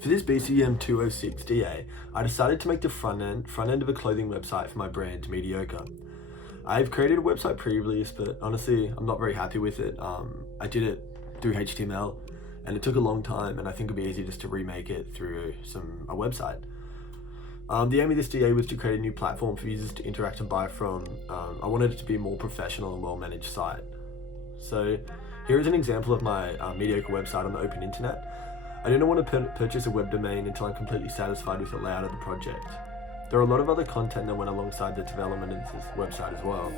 For this bcm206 DA, I decided to make the front end of a clothing website for my brand, Mediocre. I've created a website previous, but honestly, I'm not very happy with it. I did it through HTML, and it took a long time, and I think it'd be easy just to remake it through a website. The aim of this DA was to create a new platform for users to interact and buy from. I wanted it to be a more professional and well-managed site. So here is an example of my Mediocre website on the open internet. I didn't want to purchase a web domain until I'm completely satisfied with the layout of the project. There are a lot of other content that went alongside the development of this website as well.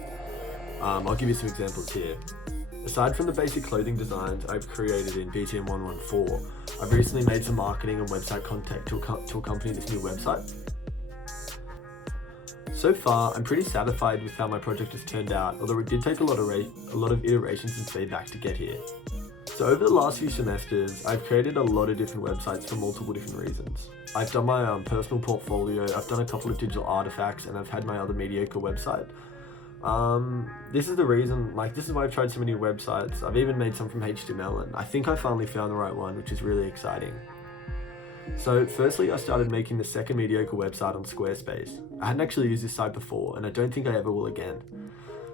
I'll give you some examples here. Aside from the basic clothing designs I've created in bcm206, I've recently made some marketing and website content to accompany this new website. So far, I'm pretty satisfied with how my project has turned out, although it did take a lot of iterations and feedback to get here. So over the last few semesters, I've created a lot of different websites for multiple different reasons. I've done my personal portfolio, I've done a couple of digital artifacts, and I've had my other Mediocre website. This is the reason, this is why I've tried so many websites. I've even made some from HTML, and I think I finally found the right one, which is really exciting. So firstly, I started making the second Mediocre website on Squarespace. I hadn't actually used this site before, and I don't think I ever will again.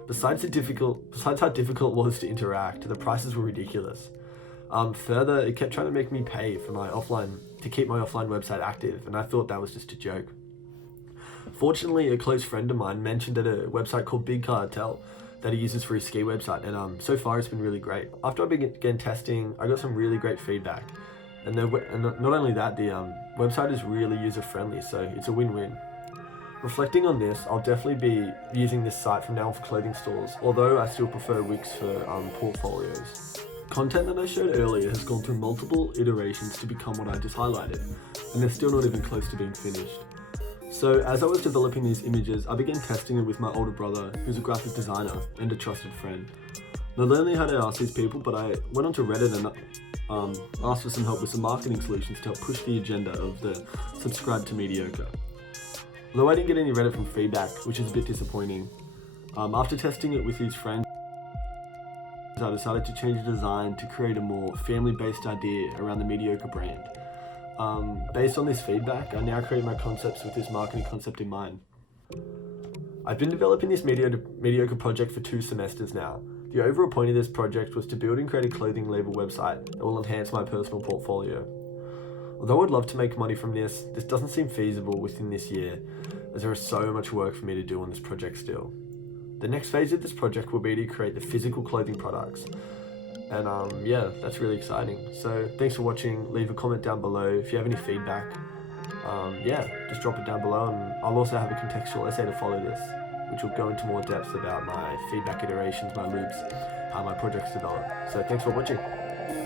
Besides how difficult it was to interact, the prices were ridiculous. Further, it kept trying to make me pay to keep my offline website active, and I thought that was just a joke. Fortunately, a close friend of mine mentioned at a website called Big Cartel that he uses for his ski website, and so far it's been really great. After I began testing, I got some really great feedback, and not only that, the website is really user-friendly, so it's a win-win. Reflecting on this, I'll definitely be using this site from now on for clothing stores, although I still prefer Wix for portfolios. Content that I showed earlier has gone through multiple iterations to become what I just highlighted, and they're still not even close to being finished. So as I was developing these images, I began testing it with my older brother, who's a graphic designer and a trusted friend. Not only had I asked these people, but I went onto Reddit and asked for some help with some marketing solutions to help push the agenda of the subscribe to Mediocre. Although I didn't get any Reddit from feedback, which is a bit disappointing. After testing it with these friends, I decided to change the design to create a more family-based idea around the Mediocre brand. Based on this feedback, I now create my concepts with this marketing concept in mind. I've been developing this Mediocre project for 2 semesters now. The overall point of this project was to build and create a clothing label website that will enhance my personal portfolio. Although I'd love to make money from this doesn't seem feasible within this year, as there is so much work for me to do on this project still. The next phase of this project will be to create the physical clothing products. And yeah, that's really exciting. So thanks for watching. Leave a comment down below if you have any feedback. Just drop it down below, and I'll also have a contextual essay to follow this, which will go into more depth about my feedback iterations, my loops, how my projects develop. So thanks for watching.